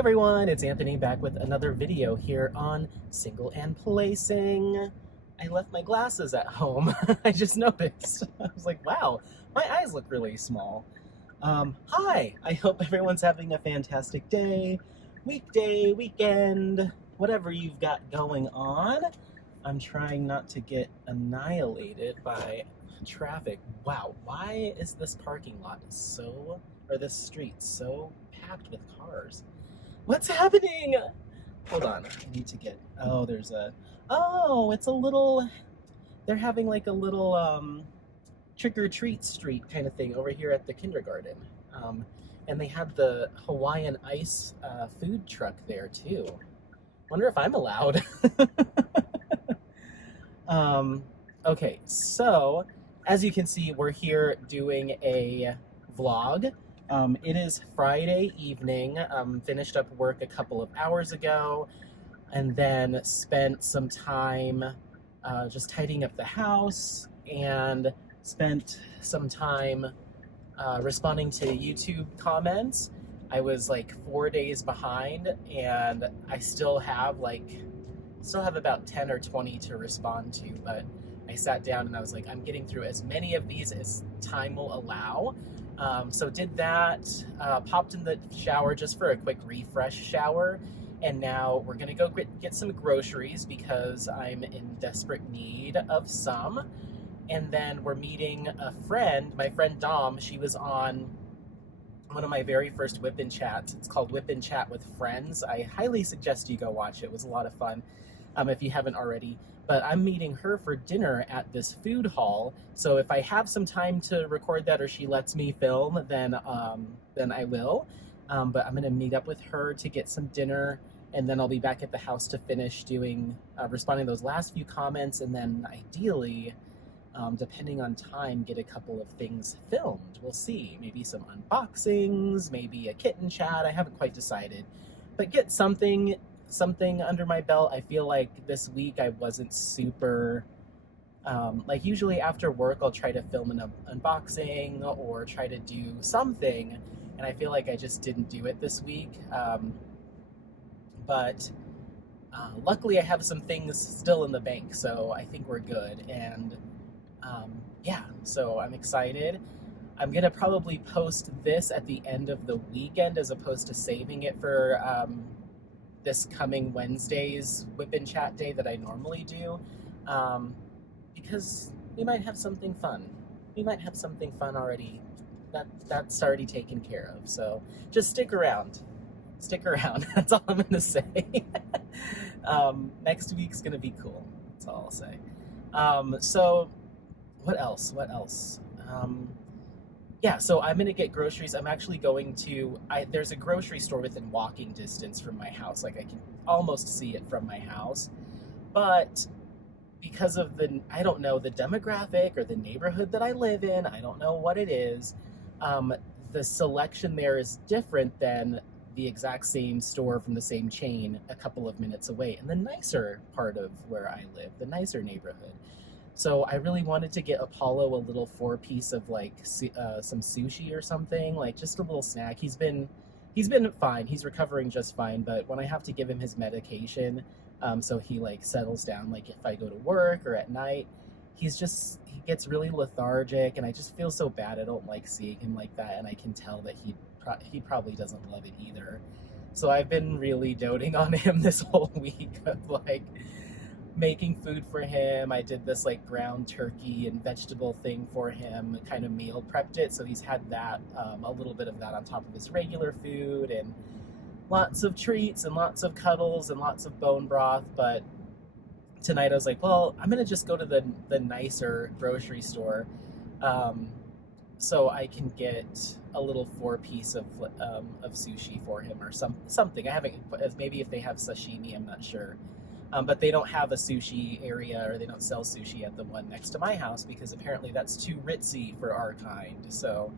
everyone, it's Anthony back with another video here on Single and Placing. I left my glasses at home. I just noticed. I was like, wow, my eyes look really small. Hi, I hope everyone's having a fantastic day, weekday, weekend, whatever you've got going on. I'm trying not to get annihilated by traffic. Wow, why is this parking lot or this street so packed with cars? What's happening? Hold on, I need to get, it's a little, they're having like a little trick-or-treat street kind of thing over here at the kindergarten. And they have the Hawaiian ice food truck there too. Wonder if I'm allowed. Okay, so as you can see, we're here doing a vlog. It is Friday evening. Finished up work a couple of hours ago and then spent some time just tidying up the house and spent some time responding to YouTube comments. I was like 4 days behind and I still have about 10 or 20 to respond to, but I sat down and I was like, I'm getting through as many of these as time will allow. So did that, popped in the shower just for a quick refresh shower, and now we're gonna go get some groceries because I'm in desperate need of some. And then we're meeting a friend, my friend Dom. She was on one of my very first Whip-In chats. It's called Whip-In Chat with Friends. I highly suggest you go watch it. It was a lot of fun if you haven't already. But I'm meeting her for dinner at this food hall. So if I have some time to record that or she lets me film, then I will. But I'm gonna meet up with her to get some dinner, and then I'll be back at the house to finish responding to those last few comments, and then ideally, depending on time, get a couple of things filmed. We'll see, maybe some unboxings, maybe a kitten chat. I haven't quite decided, but get something under my belt. I feel like this week I wasn't super, like usually after work I'll try to film an unboxing or try to do something, and I feel like I just didn't do it this week. But luckily I have some things still in the bank, so I think we're good. And yeah, so I'm excited. I'm gonna probably post this at the end of the weekend as opposed to saving it for this coming Wednesday's Whip-In Chat day that I normally do, because we might have something fun. We might have something fun already. That's already taken care of. So just stick around. Stick around. That's all I'm gonna say. Next week's gonna be cool. That's all I'll say. So what else? Yeah, so I'm gonna get groceries. I'm actually going to, there's a grocery store within walking distance from my house. Like I can almost see it from my house. But because of the demographic or the neighborhood that I live in, I don't know what it is, the selection there is different than the exact same store from the same chain a couple of minutes away in the nicer part of where I live, the nicer neighborhood. So I really wanted to get Apollo a little 4-piece of like some sushi or something, like just a little snack. He's been fine. He's recovering just fine. But when I have to give him his medication, so he like settles down, like if I go to work or at night, he gets really lethargic, and I just feel so bad. I don't like seeing him like that, and I can tell that he probably doesn't love it either. So I've been really doting on him this whole week of like making food for him. I did this like ground turkey and vegetable thing for him, kind of meal prepped it, so he's had that, a little bit of that on top of his regular food, and lots of treats and lots of cuddles and lots of bone broth. But tonight I was like, well, I'm gonna just go to the nicer grocery store, so I can get a little 4-piece of sushi for him or something. I haven't, maybe if they have sashimi, I'm not sure. But they don't have a sushi area, or they don't sell sushi at the one next to my house because apparently that's too ritzy for our kind. So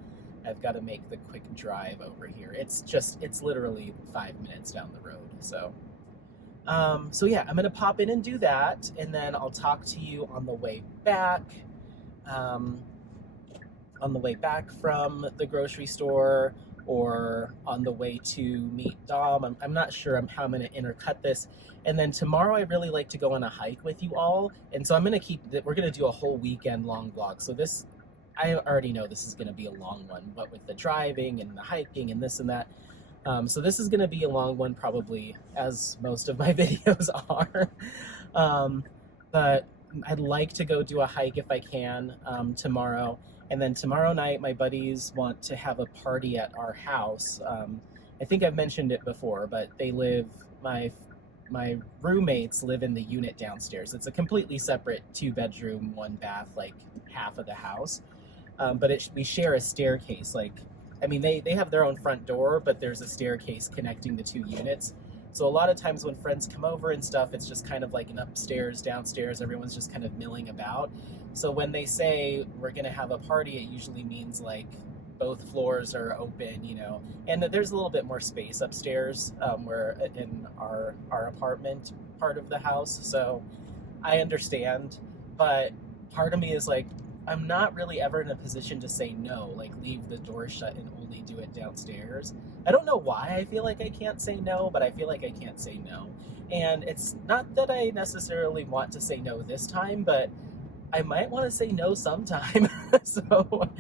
I've got to make the quick drive over here. It's literally 5 minutes down the road. So yeah, I'm going to pop in and do that. And then I'll talk to you on the way back. On the way back from the grocery store, or on the way to meet Dom. I'm not sure how I'm going to intercut this. And then tomorrow, I really like to go on a hike with you all. And so I'm going to we're going to do a whole weekend long vlog. So this, I already know this is going to be a long one, but with the driving and the hiking and this and that. So this is going to be a long one, probably, as most of my videos are. But I'd like to go do a hike if I can tomorrow. And then tomorrow night, my buddies want to have a party at our house. I think I've mentioned it before, but my roommates live in the unit downstairs. It's a completely separate 2-bedroom, 1-bath, like half of the house. But we share a staircase. They have their own front door, but there's a staircase connecting the 2 units. So a lot of times when friends come over and stuff, it's just kind of like an upstairs, downstairs, everyone's just kind of milling about. So when they say we're going to have a party, it usually means like both floors are open, and there's a little bit more space upstairs where in our apartment part of the house. So I understand, but part of me is like, I'm not really ever in a position to say no, like leave the door shut and only do it downstairs. I don't know why I feel like I can't say no, but I feel like I can't say no. And it's not that I necessarily want to say no this time, but I might want to say no sometime. So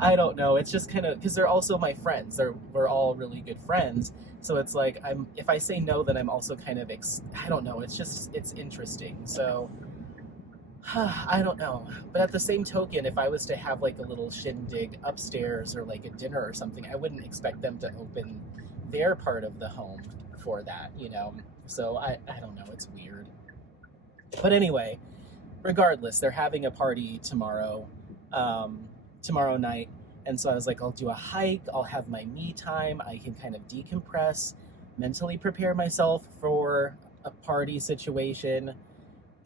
I don't know. It's just kind of, because they're also my friends. We're all really good friends. So it's like, if I say no, then I'm also kind of, I don't know. It's interesting. So I don't know. But at the same token, if I was to have like a little shindig upstairs or like a dinner or something, I wouldn't expect them to open their part of the home for that, So I don't know. It's weird. But anyway, regardless, they're having a party tomorrow night. And so I was like, I'll do a hike. I'll have my me time. I can kind of decompress, mentally prepare myself for a party situation,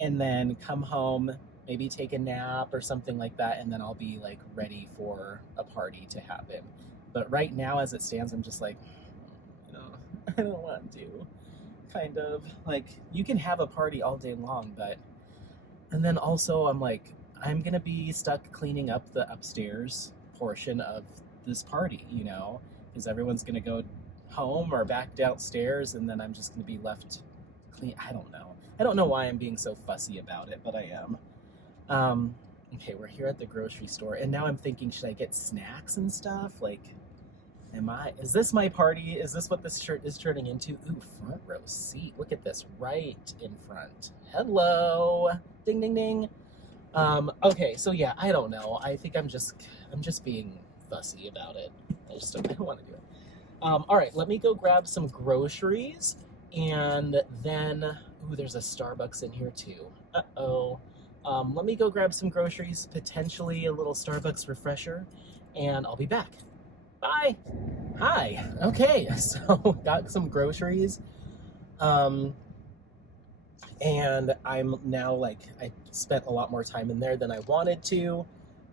and then come home, maybe take a nap or something like that, and then I'll be like ready for a party to happen. But right now, as it stands, I'm just like, I don't want to. Kind of like, you can have a party all day long, but, and then also I'm like, I'm gonna be stuck cleaning up the upstairs portion of this party, because everyone's gonna go home or back downstairs, and then I'm just gonna be left clean. I don't know why I'm being so fussy about it, but I am. Okay, we're here at the grocery store, and now I'm thinking, should I get snacks and stuff? Like, is this my party? Is this what this shirt is turning into? Ooh, front row seat. Look at this, right in front. Hello. Ding, ding, ding. Okay, so yeah, I don't know. I think I'm just being fussy about it. I don't want to do it. All right, let me go grab some groceries, and then, ooh, there's a Starbucks in here too. Uh-oh. Let me go grab some groceries, potentially a little Starbucks refresher, and I'll be back. Bye. Hi. Okay, so got some groceries. And I'm now I spent a lot more time in there than I wanted to.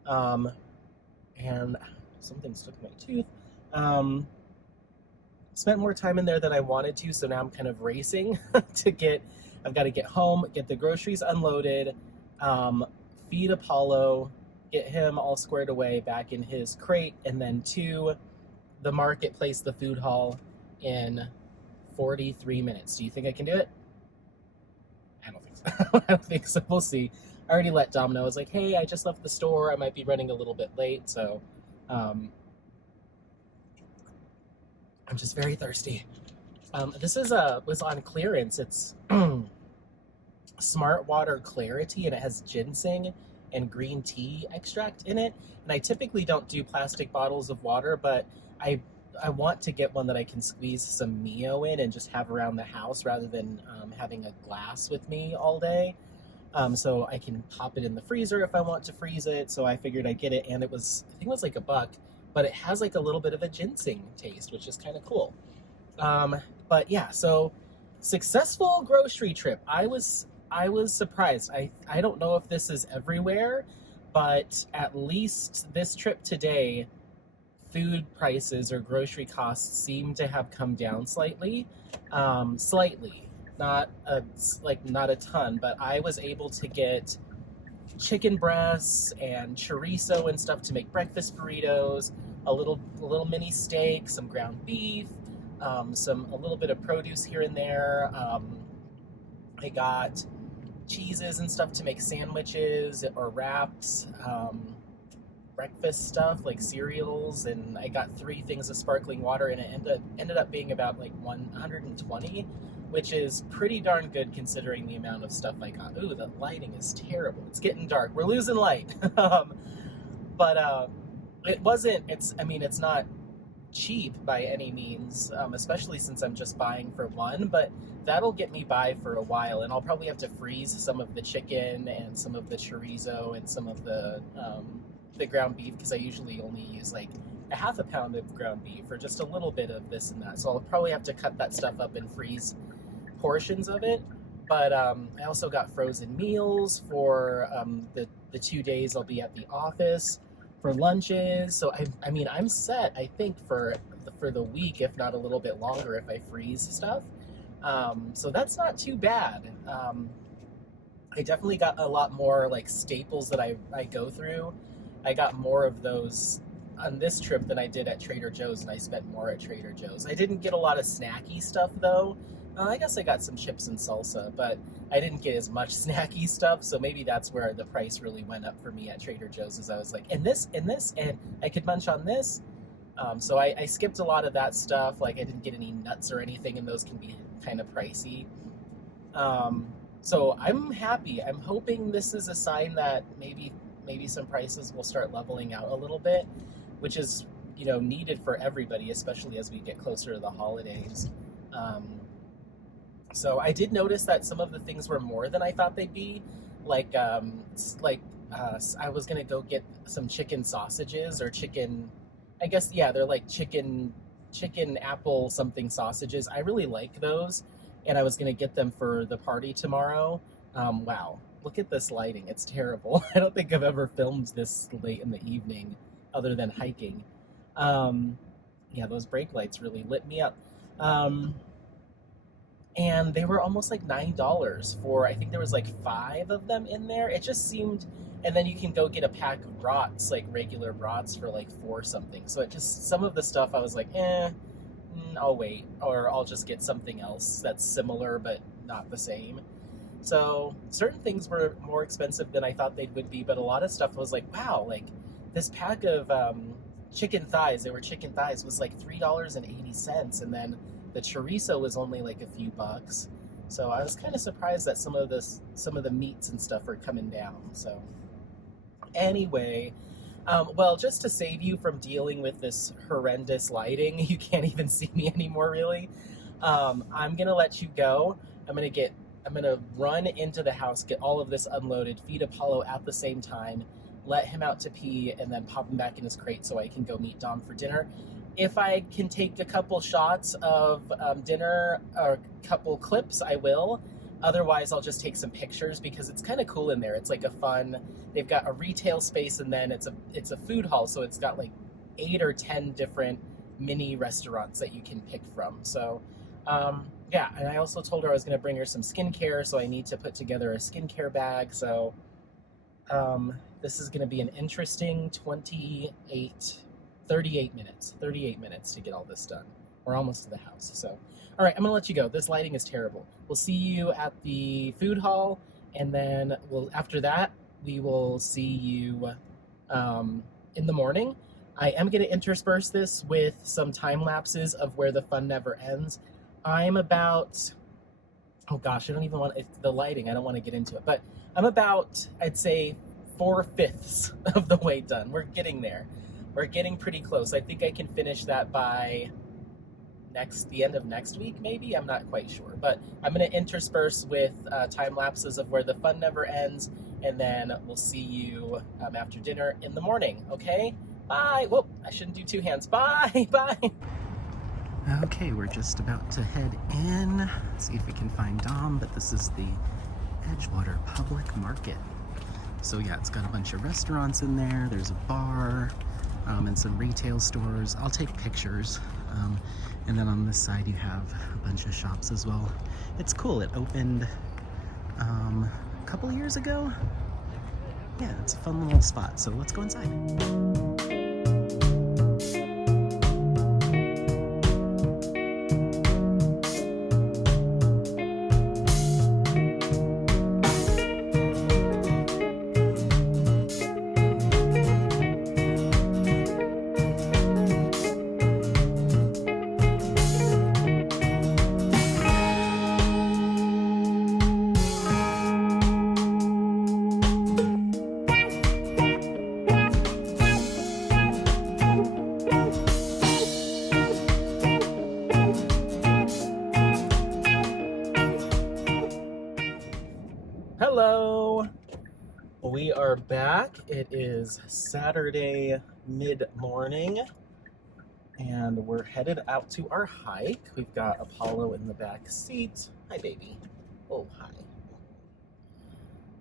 And something stuck in my tooth. Spent more time in there than I wanted to, so now I'm kind of racing I've got to get home, get the groceries unloaded, feed Apollo, get him all squared away back in his crate, and then to the marketplace, the food hall, in 43 minutes. Do you think I can do it? I don't think so. I don't think so. We'll see. I already let Dom know. I was like, hey, I just left the store. I might be running a little bit late, so I'm just very thirsty. This was on clearance. It's Smart Water Clarity, and it has ginseng and green tea extract in it. And I typically don't do plastic bottles of water, but I want to get one that I can squeeze some Mio in and just have around the house rather than having a glass with me all day. So I can pop it in the freezer if I want to freeze it. So I figured I'd get it, and I think it was like $1, but it has like a little bit of a ginseng taste, which is kind of cool. But yeah, so successful grocery trip. I was surprised. I don't know if this is everywhere, but at least this trip today, food prices or grocery costs seem to have come down slightly. Slightly. Not a ton, but I was able to get chicken breasts and chorizo and stuff to make breakfast burritos, a little mini steak, some ground beef, a little bit of produce here and there. I got cheeses and stuff to make sandwiches or wraps, breakfast stuff like cereals, and I got 3 things of sparkling water, and it ended up being about like 120, which is pretty darn good considering the amount of stuff I got. Ooh, the lighting is terrible. It's getting dark. We're losing light. But it's not cheap by any means, especially since I'm just buying for one, but that'll get me by for a while, and I'll probably have to freeze some of the chicken and some of the chorizo and some of the ground beef, because I usually only use like a half a pound of ground beef or just a little bit of this and that, so I'll probably have to cut that stuff up and freeze portions of it. But I also got frozen meals for the 2 days I'll be at the office for lunches. So I'm set, I think, for the week, if not a little bit longer if I freeze stuff. So that's not too bad. I definitely got a lot more like staples that I go through. I got more of those on this trip than I did at Trader Joe's, and I spent more at Trader Joe's. I didn't get a lot of snacky stuff though. I guess I got some chips and salsa, but I didn't get as much snacky stuff, so maybe that's where the price really went up for me at Trader Joe's, as I was like, and this, and I could munch on this. So I skipped a lot of that stuff. Like I didn't get any nuts or anything, and those can be kind of pricey. So I'm happy. I'm hoping this is a sign that maybe some prices will start leveling out a little bit, which is, needed for everybody, especially as we get closer to the holidays. So I did notice that some of the things were more than I thought they'd be. I was gonna go get some chicken sausages or chicken. I guess, yeah, they're like chicken apple something sausages. I really like those, and I was gonna get them for the party tomorrow. Wow, look at this lighting. It's terrible. I don't think I've ever filmed this late in the evening other than hiking. Yeah, those brake lights really lit me up. And they were almost like $9 for, I think there was like 5 of them in there. It just seemed, and then you can go get a pack of brats, like regular brats, for like 4 something. So some of the stuff I was like, I'll wait, or I'll just get something else that's similar but not the same. So certain things were more expensive than I thought they would be, but a lot of stuff was like, wow, like this pack of chicken thighs, was like $3.80, and then the chorizo was only like a few bucks. So I was kind of surprised that some of the meats and stuff are coming down. So anyway, well, just to save you from dealing with this horrendous lighting, you can't even see me anymore really. I'm gonna let you go. I'm gonna run into the house, get all of this unloaded, feed Apollo at the same time, let him out to pee, and then pop him back in his crate so I can go meet Dom for dinner. If I can take a couple shots of dinner or a couple clips, I will. Otherwise, I'll just take some pictures because it's kind of cool in there. It's like they've got a retail space, and then it's a food hall, so it's got like 8 or 10 different mini restaurants that you can pick from. So yeah, and I also told her I was going to bring her some skincare, so I need to put together a skincare bag. So this is going to be an interesting 38 minutes to get all this done. We're almost to the house. So, all right, I'm gonna let you go. This lighting is terrible. We'll see you at the food hall, and then after that, we will see you in the morning. I am gonna intersperse this with some time lapses of where the fun never ends. I'm about, oh gosh, I don't even want the lighting. I don't want to get into it, but I'm about, I'd say, 4/5 of the way done. We're getting there. We're getting pretty close. I think I can finish that by the end of next week, maybe. I'm not quite sure, but I'm going to intersperse with time lapses of where the fun never ends, and then we'll see you after dinner in the morning. Okay? Bye. Whoop! I shouldn't do 2 hands. Bye. Bye. Okay, we're just about to head in. See if we can find Dom, but this is the Edgewater Public Market. So yeah, it's got a bunch of restaurants in there. There's a bar. And some retail stores. I'll take pictures. And then on this side you have a bunch of shops as well. It's cool. It opened a couple years ago. yeah, it's a fun little spot. So let's go inside. Hello, we are back. It is Saturday mid-morning and we're headed out to our hike. We've got Apollo in the back seat. Hi, baby. Oh, hi.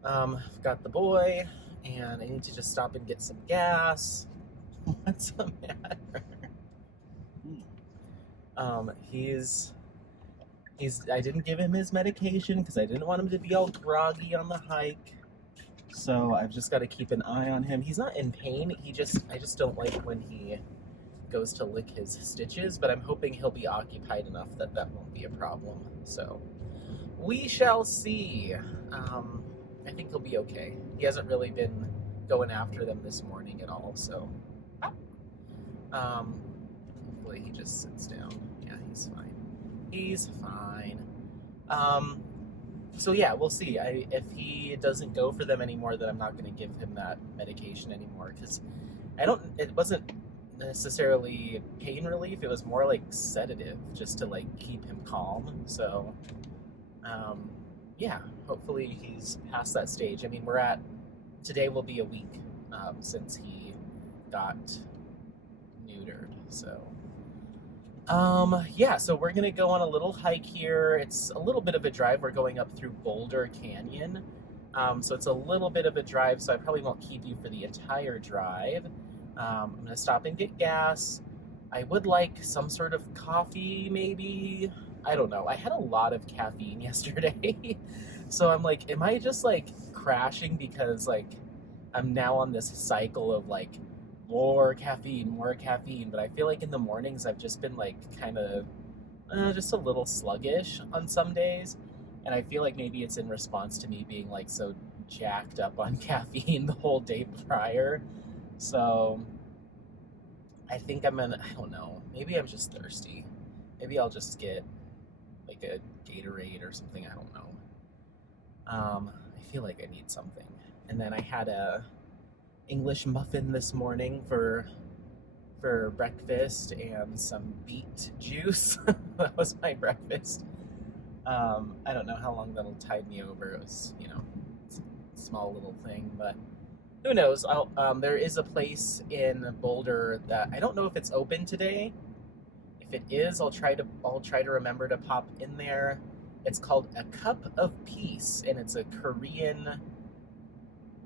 I've got the boy and I need to just stop and get some gas. What's the matter? I didn't give him his medication because I didn't want him to be all groggy on the hike. So I've just got to keep an eye on him. He's not in pain. I just don't like when he goes to lick his stitches, but I'm hoping he'll be occupied enough that won't be a problem. So we shall see. I think he'll be okay. He hasn't really been going after them this morning at all, so hopefully he just sits down. Yeah, he's fine. He's fine. So yeah, we'll see. If he doesn't go for them anymore, then I'm not going to give him that medication anymore, because it wasn't necessarily pain relief. It was more like sedative, just to like keep him calm. So yeah, hopefully he's past that stage. I mean, today will be a week since he got neutered. So yeah, so we're gonna go on a little hike here. It's a little bit of a drive. We're going up through Boulder Canyon. So it's a little bit of a drive, so I probably won't keep you for the entire drive. I'm gonna stop and get gas. I would like some sort of coffee, maybe. I don't know. I had a lot of caffeine yesterday. So I'm like, am I just like crashing because like I'm now on this cycle of like more caffeine, but I feel like in the mornings I've just been like kind of just a little sluggish on some days, and I feel like maybe it's in response to me being like so jacked up on caffeine the whole day prior. So I think I don't know, maybe I'm just thirsty. Maybe I'll just get like a Gatorade or something, I don't know. I feel like I need something. And then I had a English muffin this morning for breakfast and some beet juice. That was my breakfast. I don't know how long that'll tide me over. It was, a small little thing, but who knows? There is a place in Boulder that I don't know if it's open today. If it is, I'll try to remember to pop in there. It's called A Cup of Peace, and it's a Korean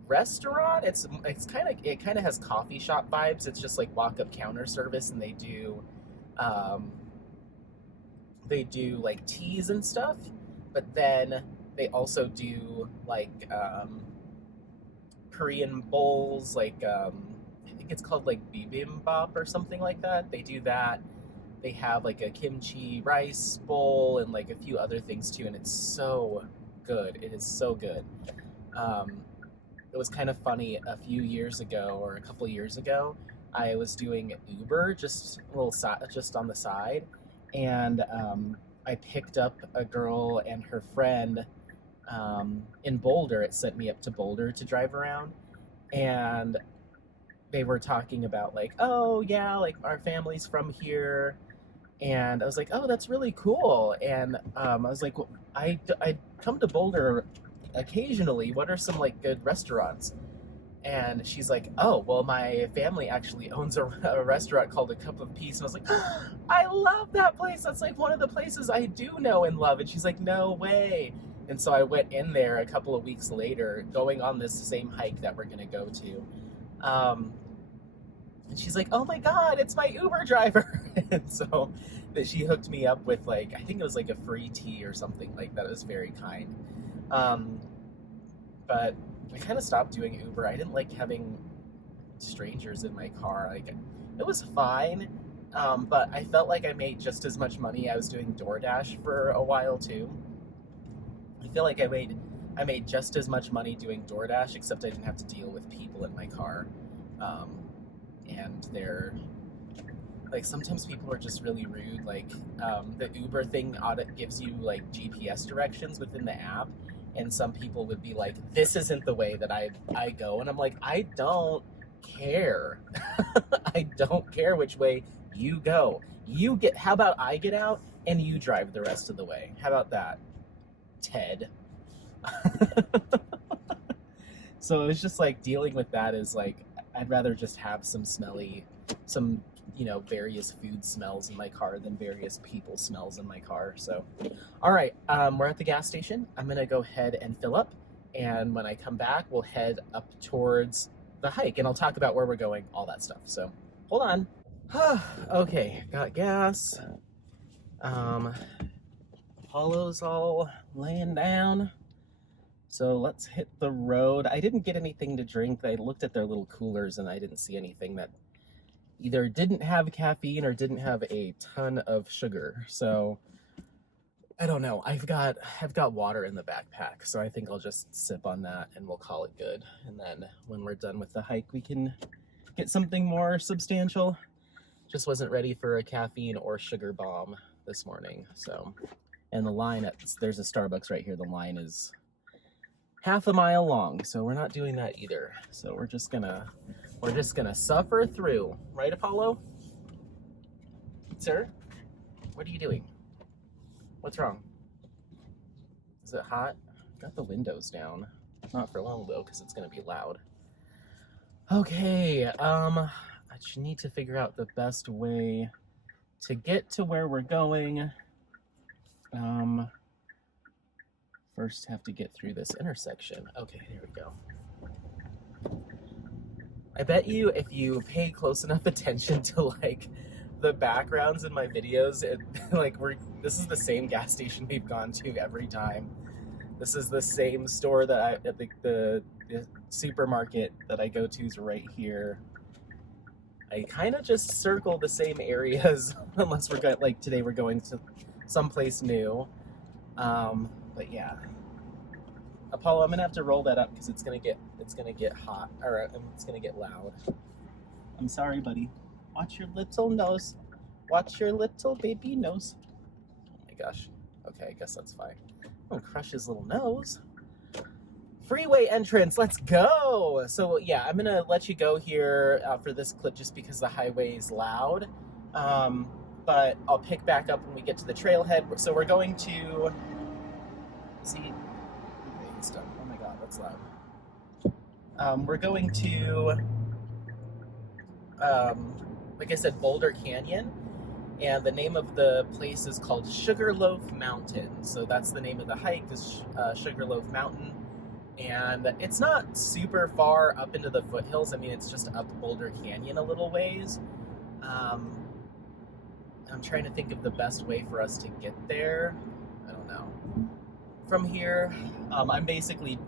restaurant. It kind of has coffee shop vibes. It's just like walk up counter service, and they do like teas and stuff, but then they also do like Korean bowls, like I think it's called like bibimbap or something like that. They do that. They have like a kimchi rice bowl and like a few other things too, and it's so good. It is so good. It was kind of funny, a few years ago or a couple years ago, I was doing Uber just on the side, and I picked up a girl and her friend in Boulder. It sent me up to Boulder to drive around, and they were talking about like, oh yeah, like our family's from here, and I was like, oh, that's really cool. And I was like, well, I come to Boulder occasionally. What are some like good restaurants? And she's like, oh, well, my family actually owns a restaurant called A Cup of Peace. And I was like, oh, I love that place. That's like one of the places I do know and love. And she's like, no way. And so I went in there a couple of weeks later, going on this same hike that we're going to go to. And she's like, oh my God, it's my Uber driver. And so that she hooked me up with like, I think it was like a free tea or something like that. It was very kind. But I kind of stopped doing Uber. I didn't like having strangers in my car. Like, it was fine, but I felt like I made just as much money. I was doing DoorDash for a while too. I feel like I made just as much money doing DoorDash, except I didn't have to deal with people in my car. And they're like, sometimes people are just really rude. Like, the Uber thing gives you like GPS directions within the app, and some people would be like, "This isn't the way that I go," and I'm like, I don't care. I don't care which way you go. How about I get out and you drive the rest of the way? How about that, Ted? So it's just like, dealing with that is like, I'd rather just have some various food smells in my car than various people smells in my car. So, all right, we're at the gas station. I'm gonna go ahead and fill up, and when I come back, we'll head up towards the hike, and I'll talk about where we're going, all that stuff. So, hold on. Okay, got gas. Apollo's all laying down. So let's hit the road. I didn't get anything to drink. I looked at their little coolers and I didn't see anything that either didn't have caffeine or didn't have a ton of sugar. So I don't know. I've got water in the backpack, so I think I'll just sip on that and we'll call it good. And then when we're done with the hike, we can get something more substantial. Just wasn't ready for a caffeine or sugar bomb this morning. So, and the line there's a Starbucks right here. The line is half a mile long, so we're not doing that either. So we're just gonna suffer through, right, Apollo? Sir, what are you doing? What's wrong? Is it hot? Got the windows down. Not for long though, because it's gonna be loud. Okay, I just need to figure out the best way to get to where we're going. First have to get through this intersection. Okay, here we go. I bet you if you pay close enough attention to like the backgrounds in my videos, this is the same gas station we've gone to every time. This is the same store that the supermarket that I go to is right here. I kind of just circle the same areas unless we're going, like today we're going to someplace new. But yeah, Apollo, I'm gonna have to roll that up because it's gonna get hot, or it's gonna get loud. I'm sorry, buddy. Watch your little nose. Watch your little baby nose. Oh my gosh. Okay, I guess that's fine. I'm gonna crush his little nose. Freeway entrance, let's go. So yeah, I'm gonna let you go here for this clip just because the highway is loud. But I'll pick back up when we get to the trailhead. So we're going to see. Okay, it's done. Oh my god, that's loud. We're going to, like I said, Boulder Canyon, and the name of the place is called Sugarloaf Mountain. So that's the name of the hike, is Sugarloaf Mountain. And it's not super far up into the foothills. I mean, it's just up Boulder Canyon a little ways. I'm trying to think of the best way for us to get there. I don't know. From here, I'm basically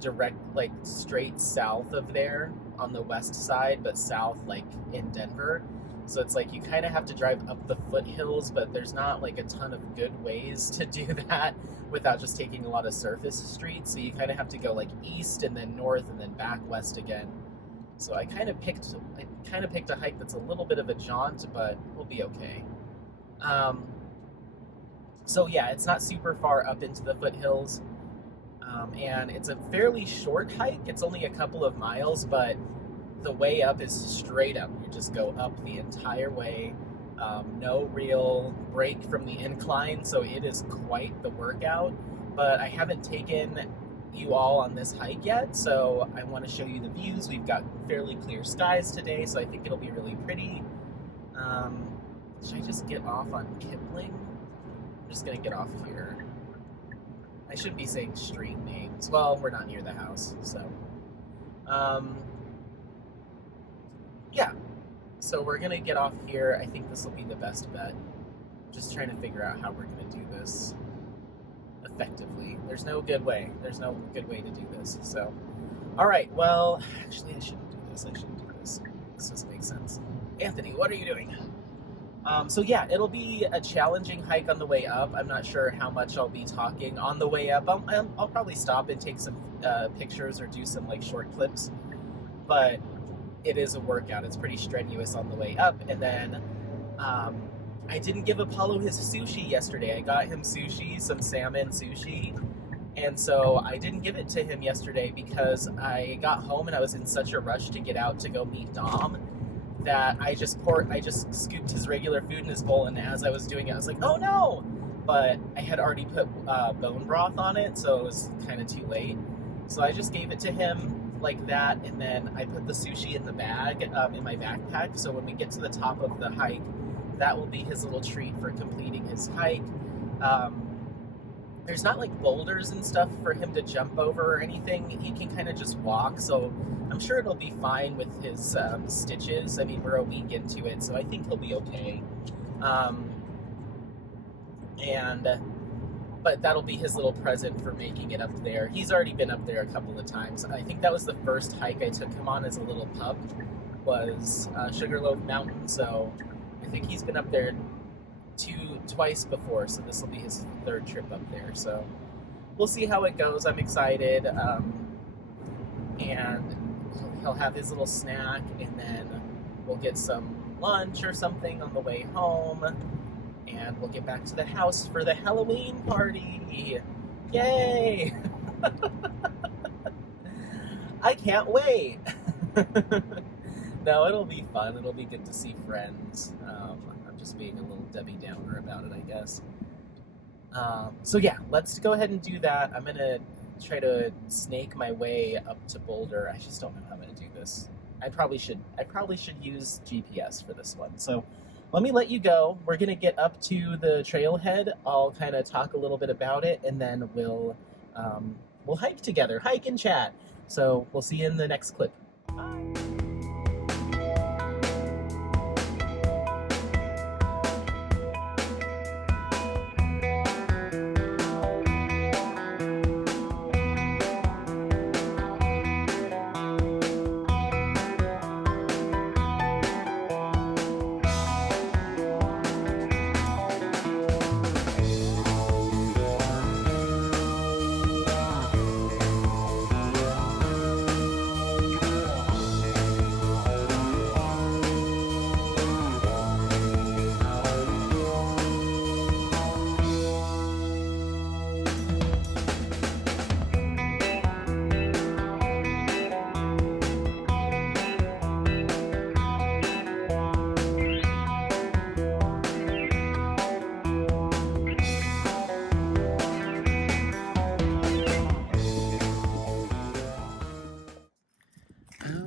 straight south of there on the west side, but south like in Denver. So it's like you kind of have to drive up the foothills, but there's not like a ton of good ways to do that without just taking a lot of surface streets. So you kind of have to go like east and then north and then back west again. So I kind of picked a hike that's a little bit of a jaunt, but we'll be okay. So yeah, it's not super far up into the foothills, and it's a fairly short hike. It's only a couple of miles, but the way up is straight up. You just go up the entire way, no real break from the incline, so it is quite the workout. But I haven't taken you all on this hike yet, so I want to show you the views. We've got fairly clear skies today, so I think it'll be really pretty. Should I just get off on Kipling? I'm just gonna get off here. I shouldn't be saying street names. Well, we're not near the house, so. Yeah, so we're gonna get off here. I think this will be the best bet. Just trying to figure out how we're gonna do this effectively. There's no good way to do this. So All right, well, actually, I shouldn't do this. I shouldn't do this. This doesn't make sense. Anthony, what are you doing? So yeah, it'll be a challenging hike on the way up. I'm not sure how much I'll be talking on the way up. I'll probably stop and take some pictures or do some like short clips, but it is a workout. It's pretty strenuous on the way up. And then um, I didn't give Apollo his sushi yesterday. I got him sushi, some salmon sushi, and so I didn't give it to him yesterday because I got home and I was in such a rush to get out to go meet Dom that I just scooped his regular food in his bowl, and as I was doing it, I was like, oh no! But I had already put bone broth on it, so it was kind of too late. So I just gave it to him like that, and then I put the sushi in the bag, in my backpack, so when we get to the top of the hike, that will be his little treat for completing his hike. There's not like boulders and stuff for him to jump over or anything. He can kind of just walk, so I'm sure it'll be fine with his stitches. I mean, we're a week into it, so I think he'll be okay. But that'll be his little present for making it up there. He's already been up there a couple of times. I think that was the first hike I took him on as a little pup, was Sugarloaf Mountain, so I think he's been up there twice before, so this will be his third trip up there. So we'll see how it goes. I'm excited, and he'll have his little snack, and then we'll get some lunch or something on the way home, and we'll get back to the house for the Halloween party. Yay! I can't wait. No, it'll be fun. It'll be good to see friends. I'm just being a little Debbie Downer about it, I guess. So yeah, let's go ahead and do that. I'm gonna try to snake my way up to Boulder. I just don't know how I'm gonna do this. I probably should use GPS for this one. So let me let you go. We're gonna get up to the trailhead. I'll kind of talk a little bit about it, and then we'll hike together, hike and chat. So we'll see you in the next clip. Bye.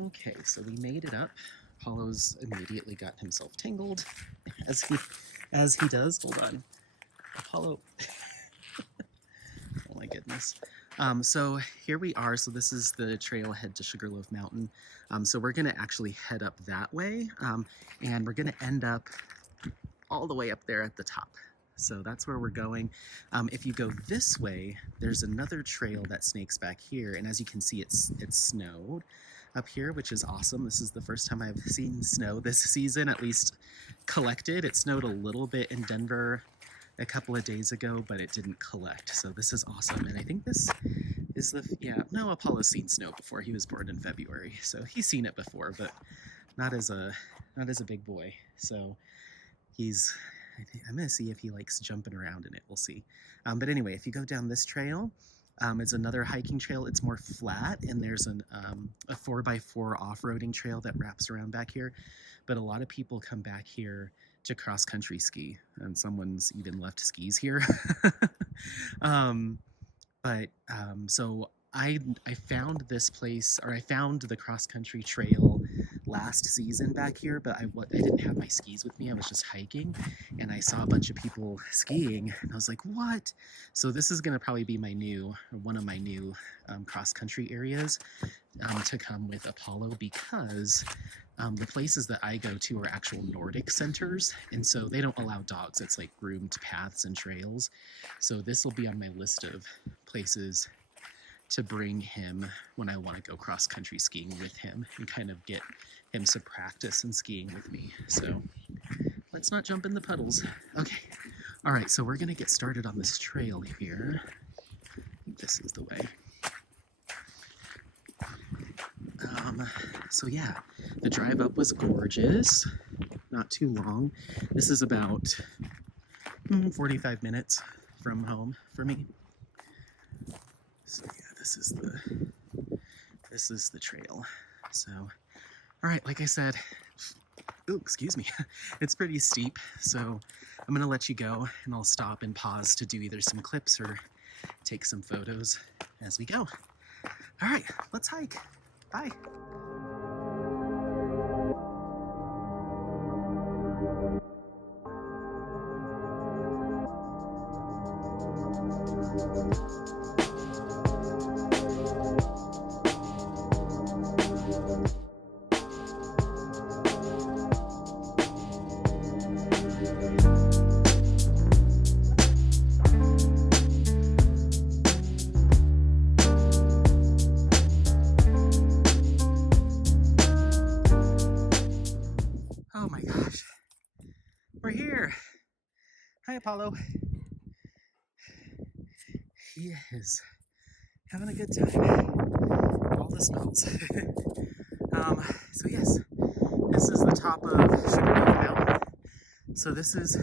Okay, so we made it up. Apollo's immediately got himself tangled, as he does. Hold on, Apollo. Oh my goodness. So here we are. So this is the trailhead to Sugarloaf Mountain. So we're gonna actually head up that way, and we're gonna end up all the way up there at the top. So that's where we're going. If you go this way, there's another trail that snakes back here, and as you can see, it's snowed up here, which is awesome. This is the first time I've seen snow this season, at least collected. It snowed a little bit in Denver a couple of days ago, but it didn't collect. So this is awesome. And I think this is no, Apollo's seen snow before. He was born in February, so he's seen it before, but not as a big boy. So I'm gonna see if he likes jumping around in it. We'll see. But anyway, if you go down this trail, it's another hiking trail. It's more flat, and there's a 4x4 off-roading trail that wraps around back here. But a lot of people come back here to cross-country ski, and someone's even left skis here. So I found this place, or I found the cross-country trail last season back here, but I didn't have my skis with me. I was just hiking, and I saw a bunch of people skiing, and I was like, what? So this is going to probably be one of my new cross-country areas to come with Apollo, because the places that I go to are actual Nordic centers, and so they don't allow dogs. It's like groomed paths and trails. So this will be on my list of places to bring him when I want to go cross-country skiing with him and kind of get him some practice in skiing with me. So let's not jump in the puddles. Okay. All right, so we're going to get started on this trail here. I think this is the way. So yeah, the drive up was gorgeous. Not too long. This is about 45 minutes from home for me. So yeah, this is the trail. So, all right, like I said, ooh, excuse me, it's pretty steep. So I'm gonna let you go, and I'll stop and pause to do either some clips or take some photos as we go. All right, let's hike. Bye. Oh my gosh, we're here. Hi, Apollo. He is having a good time. All the smells. So yes, this is the top of Sugarloaf Mountain. So this is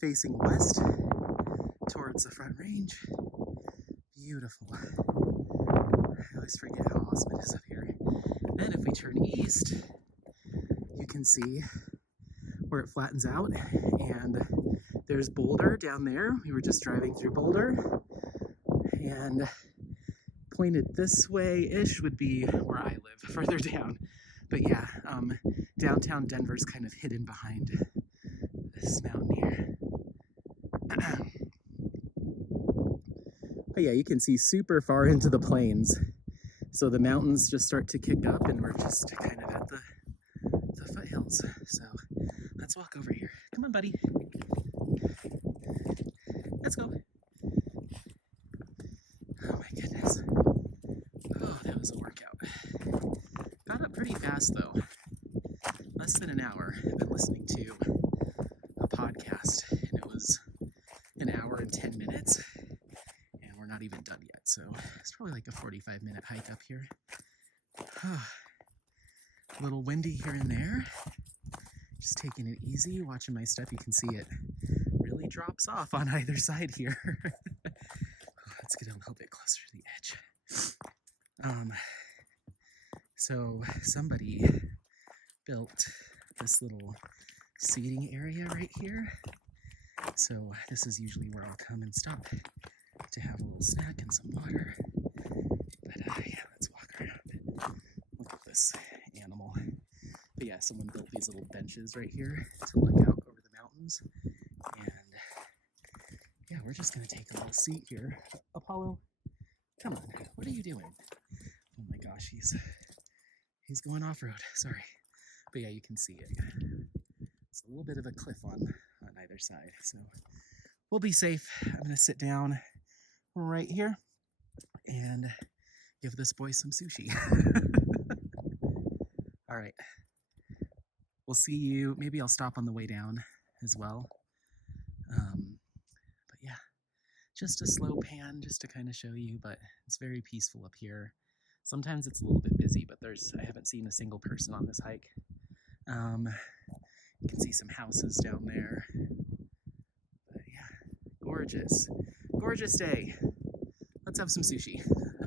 facing west towards the Front Range. Beautiful. I always forget how awesome it is up here. Then if we turn east, you can see where it flattens out, and there's Boulder down there. We were just driving through Boulder, and pointed this way-ish would be where I live, further down. But yeah, downtown Denver's kind of hidden behind this mountain here. But yeah, you can see super far into the plains. So the mountains just start to kick up, and we're just kind of at the foothills. So let's walk over here. Come on, buddy. Let's go. Oh my goodness. Oh, that was a workout. Got up pretty fast though. Less than an hour. I've been listening to a podcast, and it was an hour and 10 minutes. And we're not even done yet. So it's probably like a 45-minute hike up here. A little windy here and there. Just taking it easy, watching my step. You can see it really drops off on either side here. Let's get a little bit closer to the edge. So somebody built this little seating area right here. So this is usually where I'll come and stop to have a little snack and some water. But yeah, let's walk around. Look at this animal. But yeah, someone built these little benches right here to look out over the mountains. And yeah, we're just gonna take a little seat here. Apollo, come on, what are you doing? Oh my gosh, he's going off-road, sorry. But yeah, you can see it. It's a little bit of a cliff on either side, so we'll be safe. I'm gonna sit down right here and give this boy some sushi. All right, we'll see you. Maybe I'll stop on the way down as well. But yeah, just a slow pan just to kind of show you, but it's very peaceful up here. Sometimes it's a little bit busy, but I haven't seen a single person on this hike. You can see some houses down there. But yeah, gorgeous, gorgeous day. Let's have some sushi.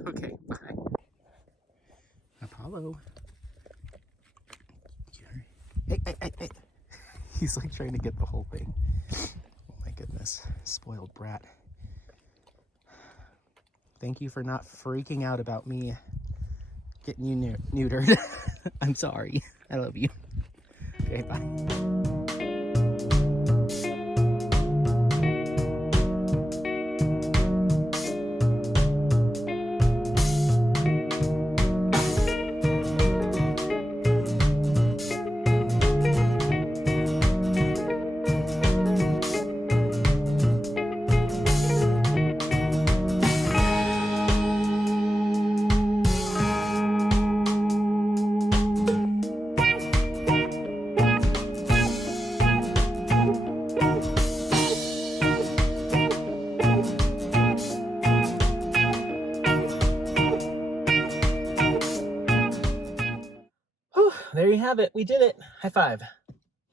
Okay, bye. Apollo. Hey. He's like trying to get the whole thing. Oh my goodness, spoiled brat. Thank you for not freaking out about me getting you neutered. I'm sorry. I love you. Okay, bye. have it. We did it. High five.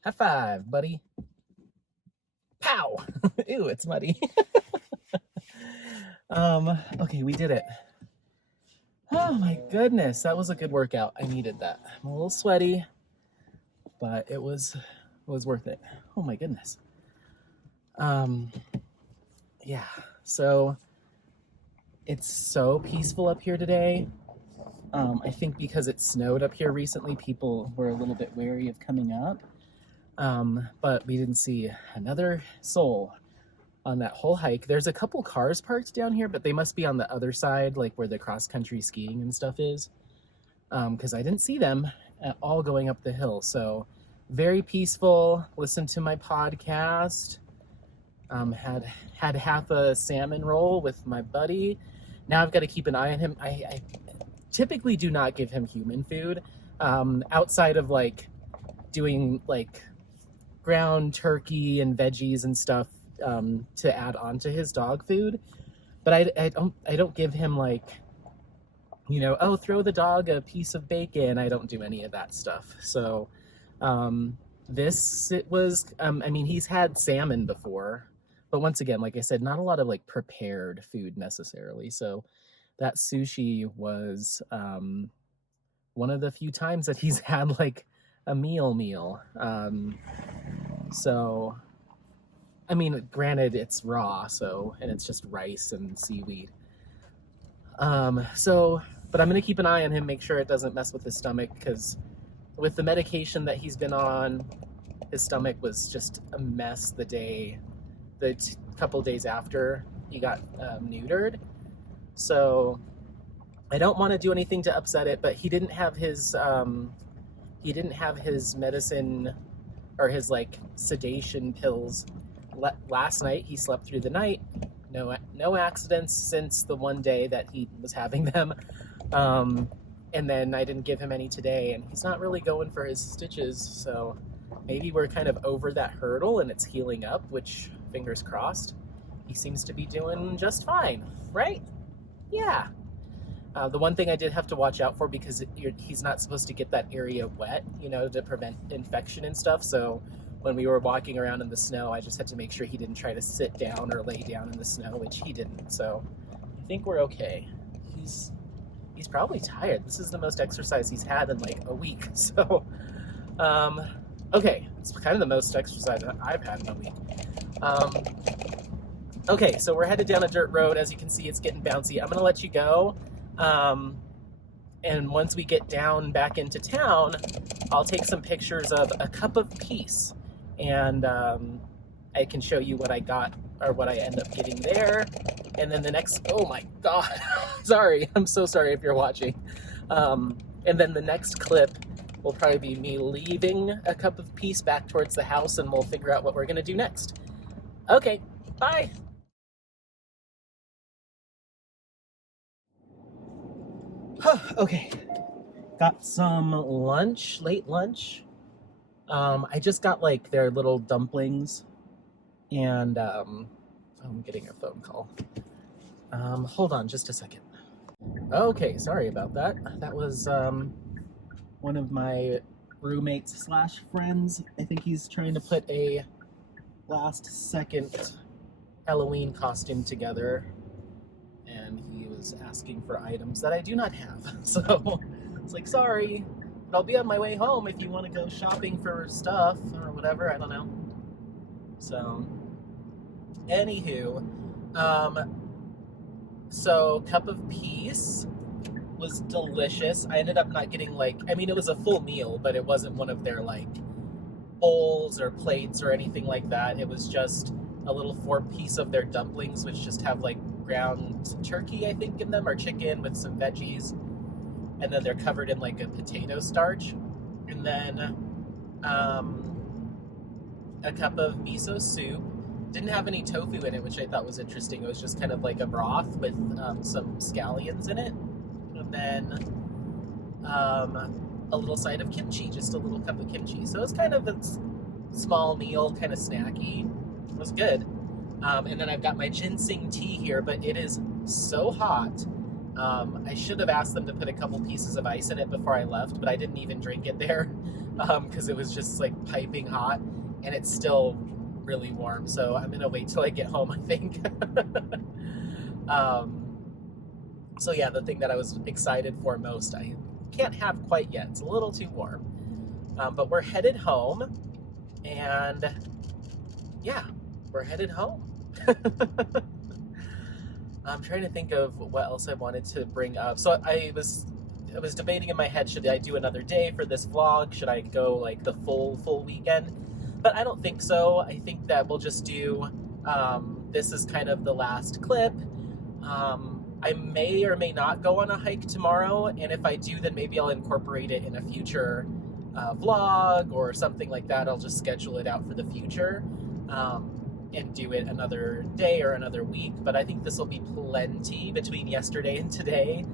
High five, buddy. Pow. Ew, it's muddy. Okay, we did it. Oh my goodness, that was a good workout. I needed that. I'm a little sweaty, but it was worth it. Oh my goodness. Yeah, so it's so peaceful up here today. I think because it snowed up here recently, people were a little bit wary of coming up. But we didn't see another soul on that whole hike. There's a couple cars parked down here, but they must be on the other side, like where the cross-country skiing and stuff is. Because I didn't see them at all going up the hill. So very peaceful. Listened to my podcast. Had half a salmon roll with my buddy. Now I've got to keep an eye on him. I typically do not give him human food, outside of like doing like ground turkey and veggies and stuff to add on to his dog food. But I don't give him like, you know, oh, throw the dog a piece of bacon. I don't do any of that stuff. So it was I mean, he's had salmon before, but once again, like I said, not a lot of like prepared food necessarily. So that sushi was one of the few times that he's had like a meal. So, I mean, granted it's raw, so, and it's just rice and seaweed. But I'm going to keep an eye on him, make sure it doesn't mess with his stomach, because with the medication that he's been on, his stomach was just a mess the couple days after he got neutered. So I don't want to do anything to upset it, but he didn't have his medicine or his like sedation pills last night. He slept through the night. No accidents since the one day that he was having them. And then I didn't give him any today, and he's not really going for his stitches. So maybe we're kind of over that hurdle and it's healing up, which fingers crossed. He seems to be doing just fine, right? Yeah. The one thing I did have to watch out for, because he's not supposed to get that area wet, you know, to prevent infection and stuff. So when we were walking around in the snow, I just had to make sure he didn't try to sit down or lay down in the snow, which he didn't. So I think we're okay. He's probably tired. This is the most exercise he's had in like a week. So, okay. It's kind of the most exercise I've had in a week. Okay, so we're headed down a dirt road. As you can see, it's getting bouncy. I'm going to let you go. And once we get down back into town, I'll take some pictures of a cup of peace, and I can show you what I got or what I end up getting there. And then the next, oh my God, sorry, I'm so sorry if you're watching. And then the next clip will probably be me leaving a cup of peace back towards the house, and we'll figure out what we're gonna do next. Okay, bye. Okay, got some lunch, late lunch. I just got like their little dumplings, and I'm getting a phone call. Hold on just a second. Okay, sorry about that. That was one of my roommates / friends. I think he's trying to put a last second Halloween costume together, and he was asking for items that I do not have. So it's like, sorry, but I'll be on my way home if you want to go shopping for stuff or whatever. I don't know. So anywho, so cup of peace was delicious. I ended up not getting it was a full meal, but it wasn't one of their like bowls or plates or anything like that. It was just a little 4-piece of their dumplings, which just have like ground turkey, I think, in them, or chicken with some veggies, and then they're covered in like a potato starch, and then a cup of miso soup. Didn't have any tofu in it, which I thought was interesting. It was just kind of like a broth with some scallions in it, and then a little side of kimchi, just a little cup of kimchi. So it's kind of a small meal, kind of snacky. It was good. And then I've got my ginseng tea here, but it is so hot. I should have asked them to put a couple pieces of ice in it before I left, but I didn't even drink it there. because it was just like piping hot, and it's still really warm. So I'm gonna wait till I get home, I think. So yeah, the thing that I was excited for most, I can't have quite yet. It's a little too warm. But we're headed home, and yeah, we're headed home. I'm trying to think of what else I wanted to bring up. So I was debating in my head, should I do another day for this vlog? Should I go like the full weekend? But I don't think so. I think that we'll just do, this is kind of the last clip. I may or may not go on a hike tomorrow, and if I do, then maybe I'll incorporate it in a future vlog or something like that. I'll just schedule it out for the future and do it another day or another week. But I think this will be plenty between yesterday and today.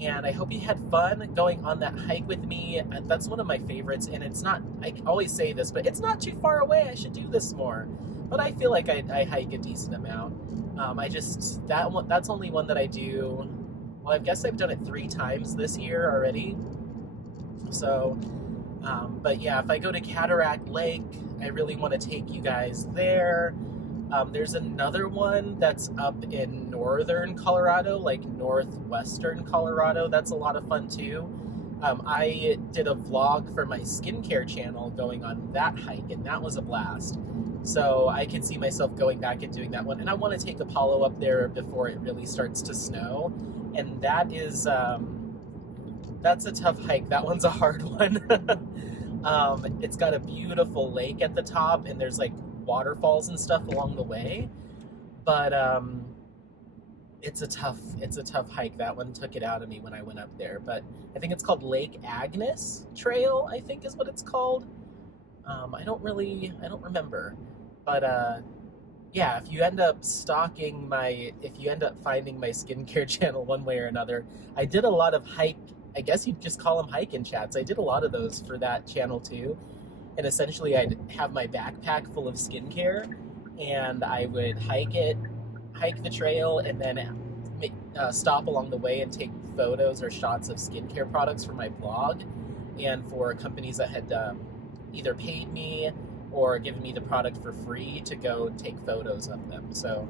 And I hope you had fun going on that hike with me. That's one of my favorites, and it's not, I always say this, but it's not too far away. I should do this more. But I feel like I hike a decent amount. That's only one that I do, well, I guess I've done it 3 times this year already. So, but yeah, if I go to Cataract Lake, I really want to take you guys there. There's another one that's up in northern Colorado, like northwestern Colorado. That's a lot of fun too. I did a vlog for my skincare channel going on that hike, and that was a blast. So I could see myself going back and doing that one. And I want to take Apollo up there before it really starts to snow. And that is, that's a tough hike. That one's a hard one. It's got a beautiful lake at the top, and there's like waterfalls and stuff along the way. But it's a tough hike. That one took it out of me when I went up there. But I think it's called Lake Agnes Trail, I think is what it's called. I don't remember. But yeah, if you end up finding my skincare channel one way or another, I did a lot of I guess you'd just call them hike-in chats. I did a lot of those for that channel too. And essentially I'd have my backpack full of skincare, and I would hike the trail, and then stop along the way and take photos or shots of skincare products for my blog and for companies that had either paid me or given me the product for free to go take photos of them. So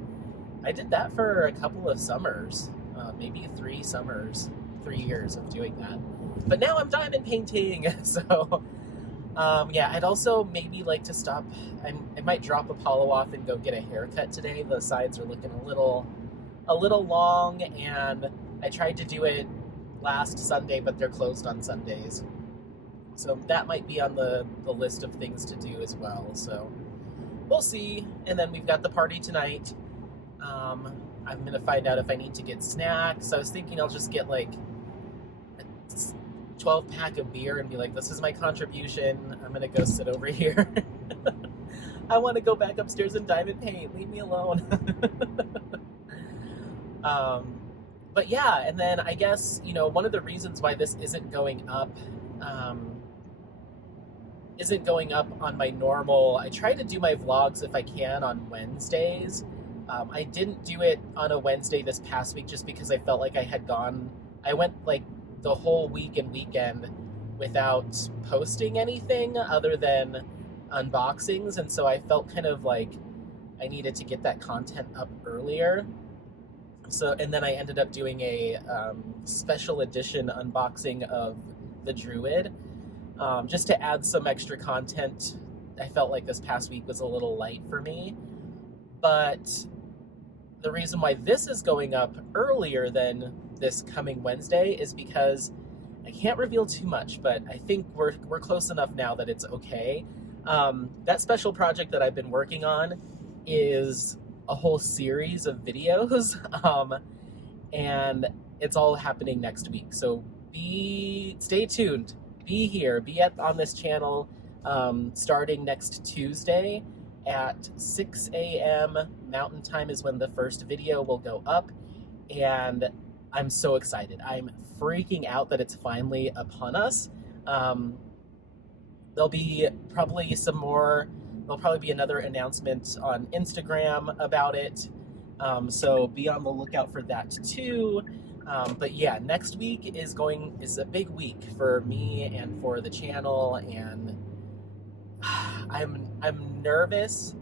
I did that for a couple of summers, maybe 3 summers, 3 years of doing that. But now I'm diamond painting, so yeah, I'd also maybe like to stop. I might drop Apollo off and go get a haircut today. The sides are looking a little long, and I tried to do it last Sunday, but they're closed on Sundays. So that might be on the list of things to do as well. So we'll see. And then we've got the party tonight. I'm going to find out if I need to get snacks. I was thinking I'll just get like a 12-pack of beer and be like, this is my contribution. I'm going to go sit over here. I want to go back upstairs and diamond paint. Leave me alone. But yeah, and then I guess, one of the reasons why this isn't going up on my normal, I try to do my vlogs if I can on Wednesdays. I didn't do it on a Wednesday this past week just because I felt like I went like the whole week and weekend without posting anything other than unboxings, and so I felt kind of like I needed to get that content up earlier. So, and then I ended up doing a special edition unboxing of the Druid, just to add some extra content. I felt like this past week was a little light for me, but the reason why this is going up earlier than this coming Wednesday is because I can't reveal too much, but I think we're close enough now that it's okay. That special project that I've been working on is a whole series of videos, and it's all happening next week. So stay tuned, be on this channel, starting next Tuesday at 6 a.m. Mountain Time is when the first video will go up, and I'm so excited. I'm freaking out that it's finally upon us. There'll be probably there'll probably be another announcement on Instagram about it, so be on the lookout for that too. But yeah, next week is a big week for me and for the channel, and I'm nervous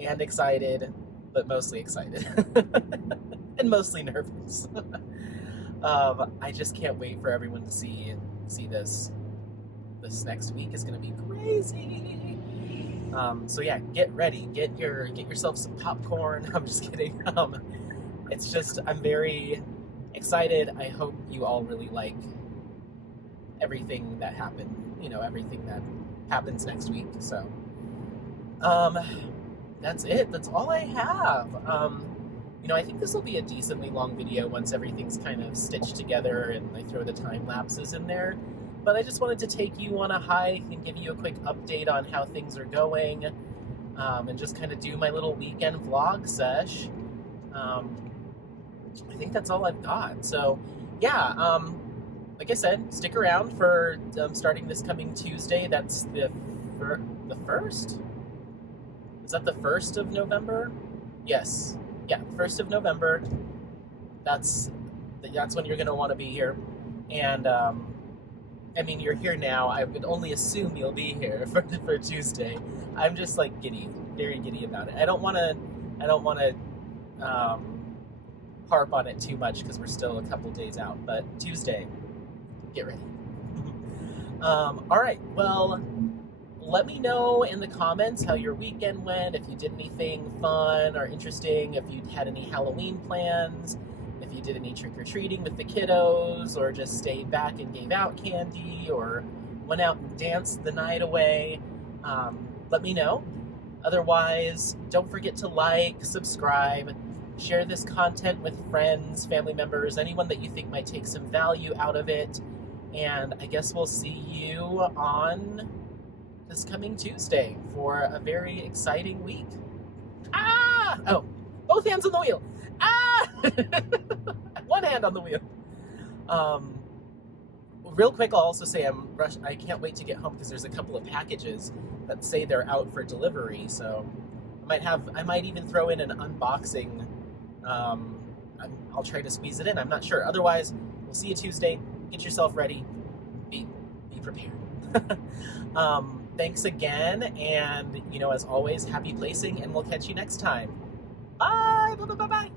and excited, but mostly excited and mostly nervous. I just can't wait for everyone to see this. This next week is gonna be crazy. So yeah, get ready. Get yourself some popcorn. I'm just kidding. It's just I'm very excited. I hope you all really like everything that happened. Everything that happens next week. So, that's it. That's all I have. I think this will be a decently long video once everything's kind of stitched together and I throw the time lapses in there. But I just wanted to take you on a hike and give you a quick update on how things are going, and just kind of do my little weekend vlog sesh. I think that's all I've got. So, yeah, like I said, stick around for starting this coming Tuesday. That's the first? Is that the 1st of November? Yes. Yeah, 1st of November. That's when you're going to want to be here. And, I mean, you're here now. I would only assume you'll be here for Tuesday. I'm just like giddy, very giddy about it. I don't want to harp on it too much because we're still a couple days out. But Tuesday, get ready. All right. Well, let me know in the comments how your weekend went. If you did anything fun or interesting. If you had any Halloween plans. If you did any trick-or-treating with the kiddos, or just stayed back and gave out candy, or went out and danced the night away, let me know. Otherwise, don't forget to like, subscribe, share this content with friends, family members, anyone that you think might take some value out of it, and I guess we'll see you on this coming Tuesday for a very exciting week. Ah! Oh, both hands on the wheel. Ah! One hand on the wheel. Real quick, I'll also say I can't wait to get home because there's a couple of packages that say they're out for delivery. So I might even throw in an unboxing. I'll try to squeeze it in. I'm not sure. Otherwise, we'll see you Tuesday. Get yourself ready. Be prepared. Thanks again, and as always, happy placing, and we'll catch you next time. Bye. Bye. Bye. Bye. Bye.